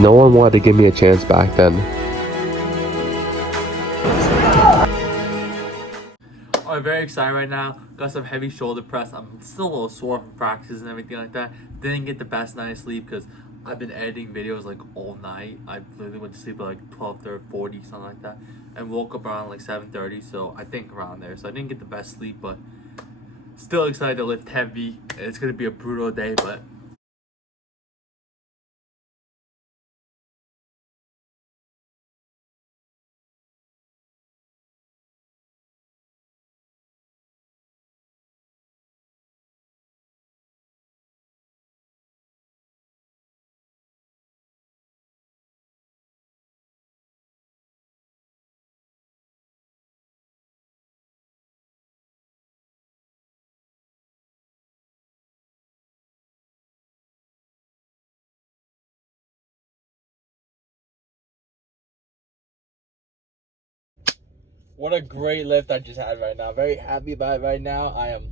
No one wanted to give me a chance back then. I'm very excited right now. Got some heavy shoulder press. I'm still a little sore from practice and everything like that. Didn't get the best night of sleep because I've been editing videos like all night. I literally went to sleep at like 12:40, something like that, and woke up around like 7:30. So I think around there. So I didn't get the best sleep, but still excited to lift heavy. It's gonna be a brutal day, but what a great lift I just had right now. Very happy about it right now. I am,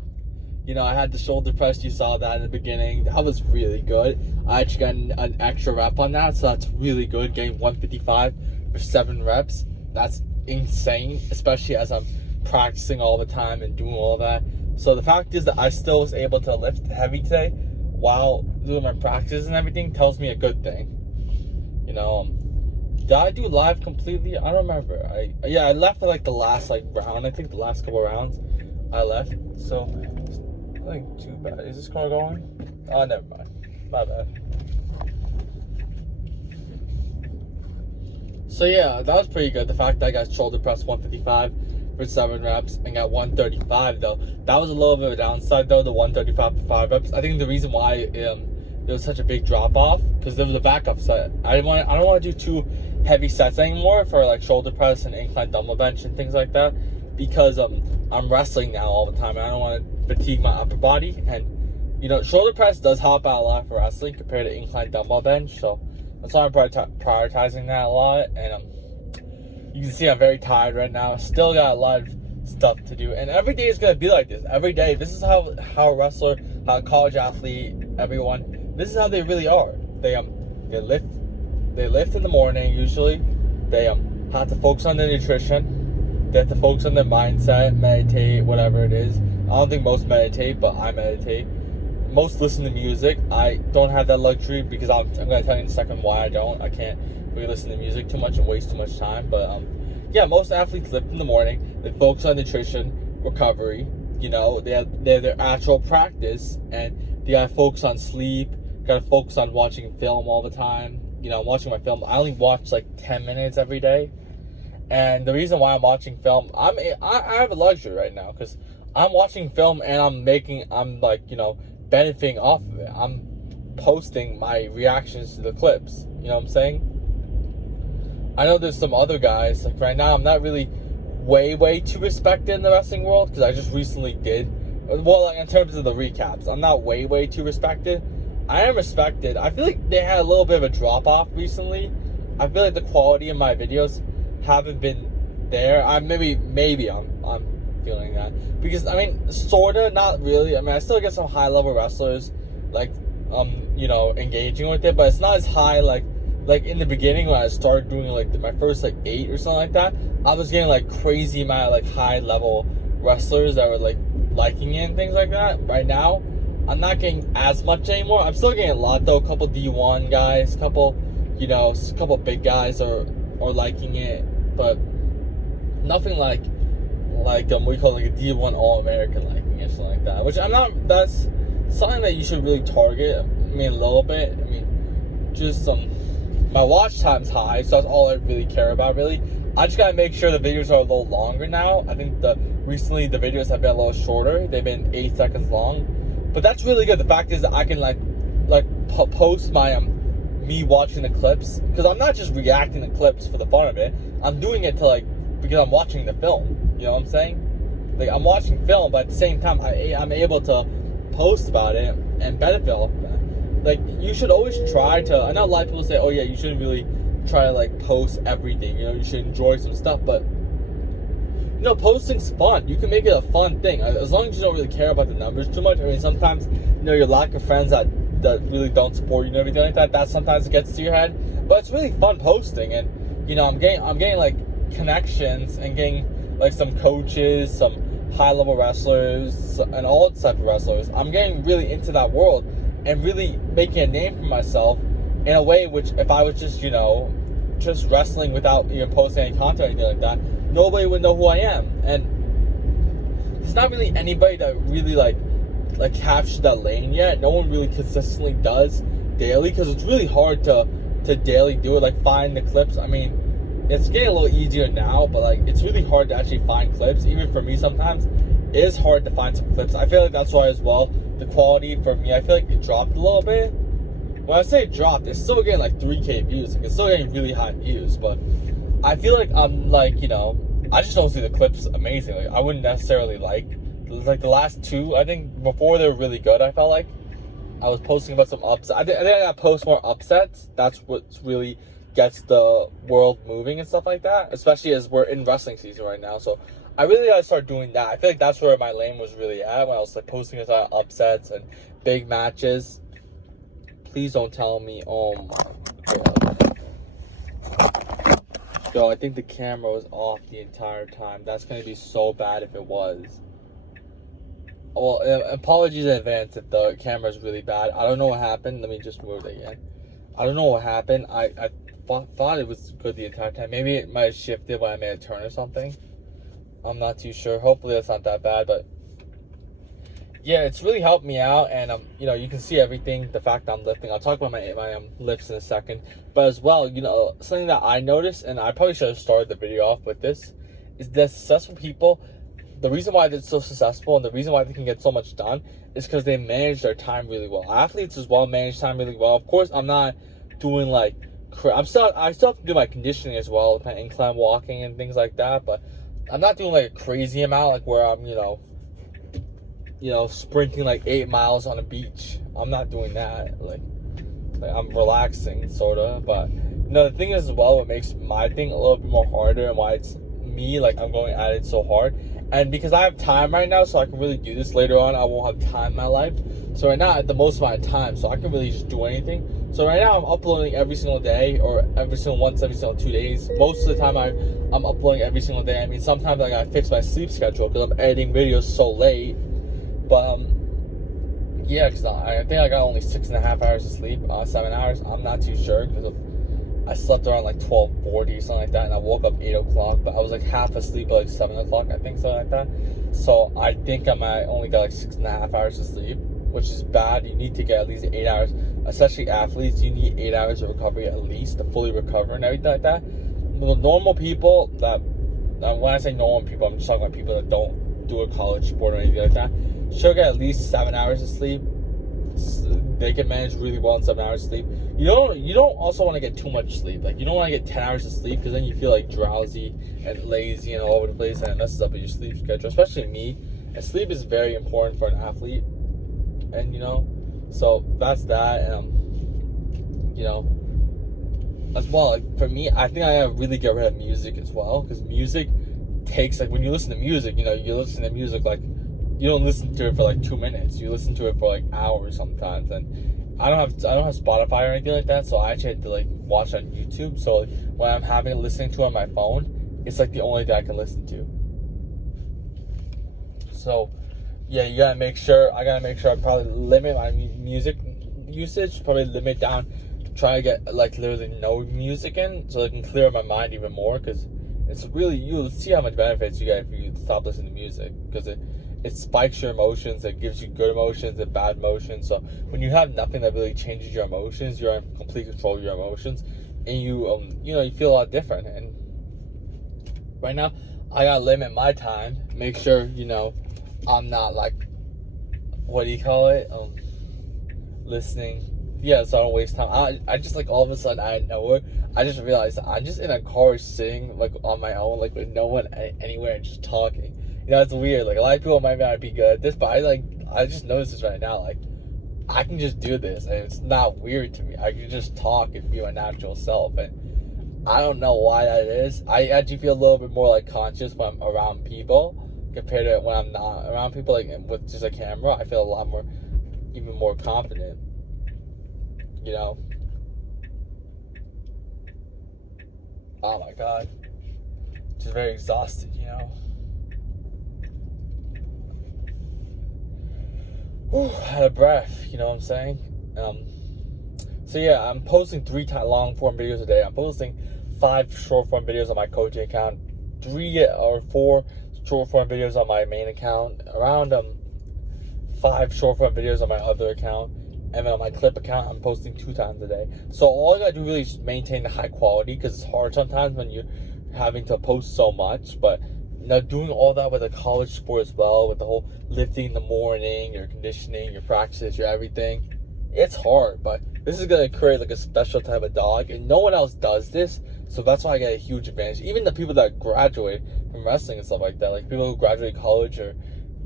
I had the shoulder press. You saw that in the beginning. That was really good. I actually got an extra rep on that, so that's really good. Getting 155 for 7 reps. That's insane, especially as I'm practicing all the time and doing all of that. So the fact is that I still was able to lift heavy today while doing my practice and everything tells me a good thing. Did I do live completely? I don't remember. I left at like the last round. I think the last couple rounds I left. So nothing too bad. Is this car going? Oh, never mind. My bad. So yeah, that was pretty good. The fact that I got shoulder press 155 for 7 reps and got 135 though. That was a little bit of a downside though, the 135 for 5 reps. I think the reason why there was such a big drop off because there was a backup set. I don't want to do too heavy sets anymore for like shoulder press and incline dumbbell bench and things like that because I'm wrestling now all the time and I don't want to fatigue my upper body, and shoulder press does help out a lot for wrestling compared to incline dumbbell bench, so that's why I'm prioritizing that a lot. And you can see I'm very tired right now. Still got a lot of stuff to do, and every day is gonna be like this. Every day, this is how a wrestler, how a college athlete, everyone, this is how they really are. They lift in the morning usually. They have to focus on their nutrition. They have to focus on their mindset, meditate, whatever it is. I don't think most meditate, but I meditate. Most listen to music. I don't have that luxury because I'm going to tell you in a second why I don't. I can't really listen to music too much and waste too much time. But yeah, most athletes lift in the morning. They focus on nutrition, recovery. They have their actual practice, and they got to focus on sleep. Got to focus on watching film all the time. I'm watching my film. I only watch like 10 minutes every day. And the reason why I'm watching film, I have a luxury right now because I'm watching film and I'm benefiting off of it. I'm posting my reactions to the clips. You know what I'm saying? I know there's some other guys, like right now I'm not really way too respected in the wrestling world because I just recently did. Well, like in terms of the recaps, I'm not way too respected. I am respected. I feel like they had a little bit of a drop off recently. I feel like the quality of my videos haven't been there. Maybe I'm feeling that because sorta, not really. I still get some high level wrestlers engaging with it, but it's not as high like in the beginning when I started doing my first 8 or something like that. I was getting crazy amount of high level wrestlers that were liking it and things like that. Right now I'm not getting as much anymore. I'm still getting a lot though. A couple D1 guys, couple big guys are liking it, but nothing like we call a D1 All-American liking it, something like that. Which that's something that you should really target. A little bit. Just my watch time's high, so that's all I really care about. Really, I just gotta make sure the videos are a little longer now. I think recently the videos have been a little shorter. They've been 8 seconds long. But that's really good. The fact is that I can post my me watching the clips, because I'm not just reacting to clips for the fun of it. I'm doing it because I'm watching the film. You know what I'm saying? I'm watching film, but at the same time I'm able to post about it and benefit off of that. You should always try to. I know a lot of people say, oh yeah, you shouldn't really try to post everything. You should enjoy some stuff, but posting's fun. You can make it a fun thing as long as you don't really care about the numbers too much. Sometimes your lack of friends that that really don't support you and everything like that, that sometimes gets to your head. But it's really fun posting, and you know, I'm getting like connections and getting like some coaches, some high level wrestlers, and all type of wrestlers. I'm getting really into that world and really making a name for myself in a way which, if I was just, you know, just wrestling without even posting any content or anything like that, nobody would know who I am. And there's not really anybody that really like captured that lane yet. No one really consistently does daily, because it's really hard to daily do it, like find the clips. I mean, it's getting a little easier now, but like it's really hard to actually find clips. Even for me, sometimes it is hard to find some clips. I feel like that's why as well, the quality for me, I feel like it dropped a little bit. When I say it dropped, it's still getting like 3K views. Like, it's still getting really high views, but I feel like I'm like, you know, I just don't see the clips amazing. Like, I wouldn't necessarily like the last two. I think before they were really good. I felt like I was posting about some upsets. I think I gotta post more upsets. That's what's really gets the world moving and stuff like that, especially as we're in wrestling season right now. So I really gotta start doing that. I feel like that's where my lane was really at, when I was like posting about upsets and big matches. Please don't tell me, oh my god. Yo, I think the camera was off the entire time. That's gonna be so bad if it was. Well, apologies in advance if the camera's really bad. I don't know what happened. Let me just move it again. I don't know what happened. I thought it was good the entire time. Maybe it might have shifted when I made a turn or something. I'm not too sure. Hopefully that's not that bad, but yeah, it's really helped me out. And you know, you can see everything. The fact that I'm lifting. I'll talk about my lifts in a second. But as well, you know, something that I noticed, and I probably should have started the video off with this, is that successful people, the reason why they're so successful and the reason why they can get so much done is because they manage their time really well. Athletes as well manage time really well. Of course, I'm not doing like I still have to do my conditioning as well, my incline walking and things like that, but I'm not doing like a crazy amount, like where I'm, you know, sprinting like 8 miles on a beach. I'm not doing that. Like I'm relaxing sort of. But you know, the thing is as well, what makes my thing a little bit more harder and why it's me, like I'm going at it so hard, and because I have time right now, so I can really do this. Later on I won't have time in my life, so right now I have the most amount of time, so I can really just do anything. So right now I'm uploading every single day, or every single 2 days. Most of the time I'm uploading every single day. I mean, sometimes I gotta fix my sleep schedule because I'm editing videos so late, but yeah, because I think I got only 6.5 hours of sleep, 7 hours. I'm not too sure, because I slept around like 12:40 or something like that, and I woke up 8 o'clock, but I was like half asleep at like 7 o'clock, I think, something like that. So I think I only got like 6.5 hours of sleep, which is bad. You need to get at least 8 hours, especially athletes. You need 8 hours of recovery at least to fully recover and everything like that. The normal people when I say normal people, I'm just talking about people that don't do a college sport or anything like that, should get at least 7 hours of sleep. They can manage really well in 7 hours of sleep. You don't also want to get too much sleep. Like, you don't want to get 10 hours of sleep, because then you feel like drowsy and lazy and all over the place, and it messes up with your sleep schedule, especially me. And sleep is very important for an athlete, and you know, so that's that. And you know, as well, like for me, I think I gotta really get rid of music as well, because music takes, like, when you listen to music, you know, you listen to music like, you don't listen to it for like 2 minutes. You listen to it for like hours sometimes. And I don't have Spotify or anything like that, so I actually had to like watch on YouTube. So like, when I'm listening to it on my phone, it's like the only thing I can listen to. So yeah, I gotta make sure I probably limit my music usage, probably limit down, try to get like literally no music in, so I can clear my mind even more, because it's really, you'll see how much benefits you get if you stop listening to music, because it spikes your emotions. It gives you good emotions and bad emotions. So when you have nothing that really changes your emotions, you're in complete control of your emotions, and you you feel a lot different. And right now, I gotta limit my time. Make sure, you know, I'm not like, what do you call it? Listening. Yeah, so I don't waste time. I just, like, all of a sudden, out of nowhere, I just realized I'm just in a car sitting, like, on my own, like, with no one anywhere, and just talking. You know, it's weird. Like, a lot of people might not be good at this, but I just noticed this right now. Like, I can just do this, and it's not weird to me. I can just talk and be my natural self, and I don't know why that is. I actually feel a little bit more, like, conscious when I'm around people compared to when I'm not around people, like, with just a camera. I feel a lot more, even more confident. you know. Oh my god. Just very exhausted, you know. Whew, out of breath, you know what I'm saying? So yeah, I'm posting 3 long form videos a day. I'm posting 5 short form videos on my coaching account, 3 or 4 short form videos on my main account, around 5 short form videos on my other account, and then on my clip account, I'm posting 2 times a day. So all I gotta do really is maintain the high quality, because it's hard sometimes when you're having to post so much. But you know, doing all that with a college sport as well, with the whole lifting in the morning, your conditioning, your practice, your everything, it's hard. But this is gonna create like a special type of dog, and no one else does this. So that's why I get a huge advantage. Even the people that graduate from wrestling and stuff like that, like people who graduate college or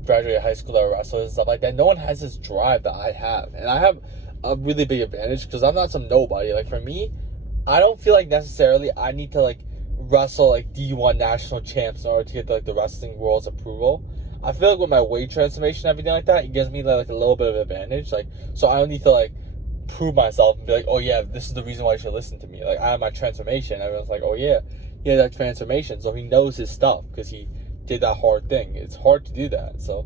graduate high school that are wrestlers and stuff like that, no one has this drive that I have. And I have a really big advantage because I'm not some nobody. Like for me, I don't feel like necessarily I need to like wrestle like D1 national champs in order to get like the wrestling world's approval. I feel like with my weight transformation and everything like that, it gives me like a little bit of advantage. Like, so I don't need to like prove myself and be like, oh yeah, this is the reason why you should listen to me. Like I have my transformation. Everyone's like, oh yeah, he had that transformation, so he knows his stuff because he did that hard thing. It's hard to do that. So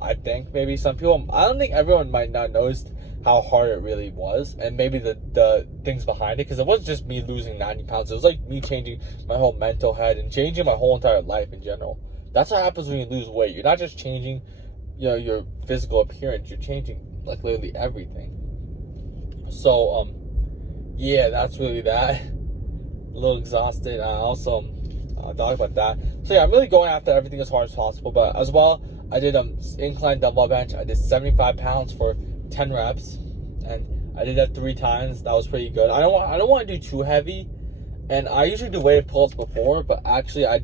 I think maybe some people, I don't think everyone might not notice how hard it really was, and maybe the things behind it, because it wasn't just me losing 90 pounds. It was like me changing my whole mental head and changing my whole entire life in general. That's what happens when you lose weight. You're not just changing, you know, your physical appearance. You're changing like literally everything. So yeah, that's really that. A little exhausted. I also I'll talk about that. So yeah, I'm really going after everything as hard as possible. But as well, I did incline dumbbell bench. I did 75 pounds for 10 reps, and I did that 3 times. That was pretty good. I don't want to do too heavy, and I usually do weighted pull-ups before, but actually I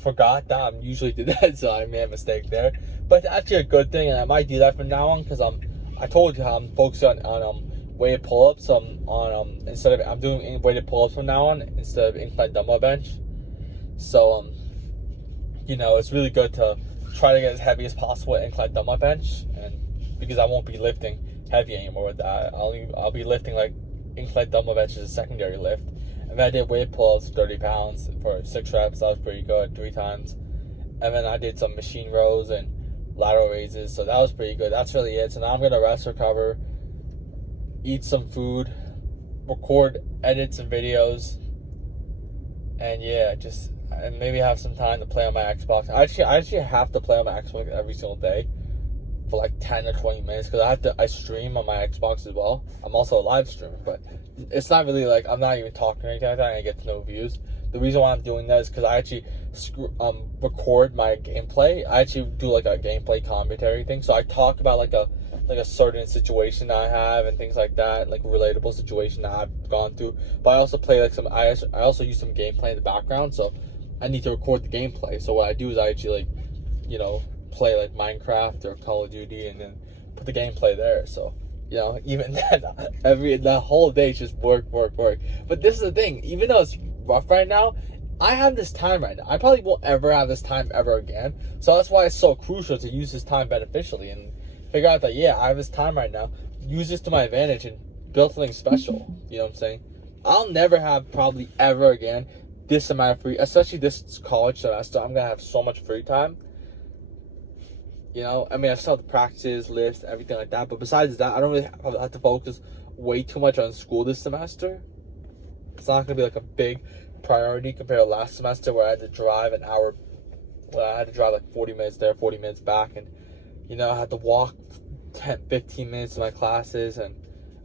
forgot that I'm usually do that, so I made a mistake there. But it's actually a good thing, and I might do that from now on, because I told you how I'm focusing on weighted pull-ups. Instead of I'm doing weighted pull-ups from now on instead of incline dumbbell bench. So you know, it's really good to try to get as heavy as possible at incline dumbbell bench, and because I won't be lifting heavy anymore with that. I'll be lifting like incline dumbbell bench as a secondary lift. And then I did weight pull-ups 30 pounds for 6 reps. That was pretty good, 3 times. And then I did some machine rows and lateral raises, so that was pretty good. That's really it. So now I'm gonna rest, recover, eat some food, record, edit some videos, and yeah, and maybe have some time to play on my Xbox. I actually have to play on my Xbox every single day for like 10 or 20 minutes, because I stream on my Xbox as well. I'm also a live streamer, but it's not really like I'm not even talking or anything like that, and I get no views. The reason why I'm doing that is because I actually record my gameplay. I actually do like a gameplay commentary thing, so I talk about like a certain situation that I have and things like that, like a relatable situation that I've gone through. But I also play like I also use some gameplay in the background, so I need to record the gameplay. So what I do is I actually like, you know, play like Minecraft or Call of Duty and then put the gameplay there. So, you know, even then, the whole day is just work. But this is the thing, even though it's rough right now, I have this time right now. I probably won't ever have this time ever again. So that's why it's so crucial to use this time beneficially and figure out that, yeah, I have this time right now. Use this to my advantage and build something special. You know what I'm saying? I'll never have probably ever again this amount of free, especially this college semester. I'm going to have so much free time. You know, I mean, I still have the practices, lifts, everything like that. But besides that, I don't really have to focus way too much on school this semester. It's not going to be like a big priority compared to last semester where I had to drive an hour. Well, I had to drive like 40 minutes there, 40 minutes back. And, you know, I had to walk 10, 15 minutes to my classes and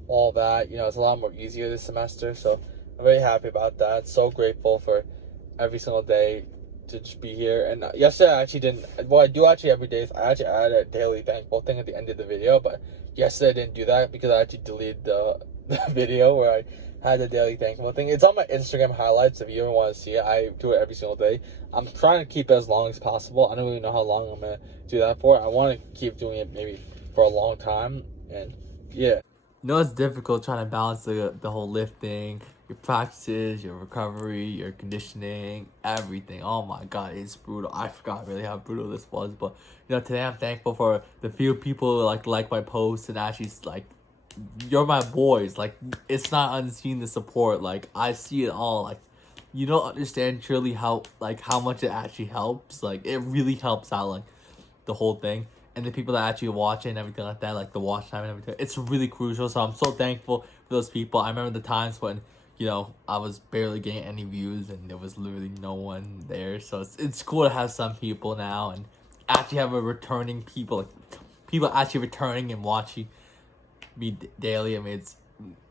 all that. You know, it's a lot more easier this semester. So I'm very happy about that. So grateful for every single day to just be here. And yesterday I actually didn't, well, I do actually every day. I actually added a daily thankful thing at the end of the video, but yesterday I didn't do that because I actually deleted the video where I had the daily thankful thing. It's on my Instagram highlights if you ever want to see it. I do it every single day. I'm trying to keep it as long as possible. I don't really know how long I'm going to do that for. I want to keep doing it maybe for a long time, and yeah. You know, it's difficult trying to balance the whole lifting, your practices, your recovery, your conditioning, everything. Oh my god, it's brutal. I forgot really how brutal this was, but you know, today I'm thankful for the few people like my posts and actually like you're my boys. Like, it's not unseen, the support. Like, I see it all. Like, you don't understand truly how much it actually helps. Like, it really helps out, like, the whole thing. And the people that actually watch it and everything like that, like the watch time and everything, it's really crucial. So I'm so thankful for those people. I remember the times when, you know, I was barely getting any views and there was literally no one there. So it's cool to have some people now and actually have a returning people, like people actually returning and watching me daily. I mean,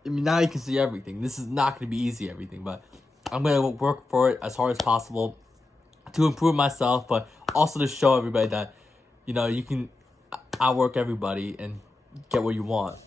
now you can see everything. This is not going to be easy, everything, but I'm going to work for it as hard as possible to improve myself, but also to show everybody that, you know, you can outwork everybody and get what you want.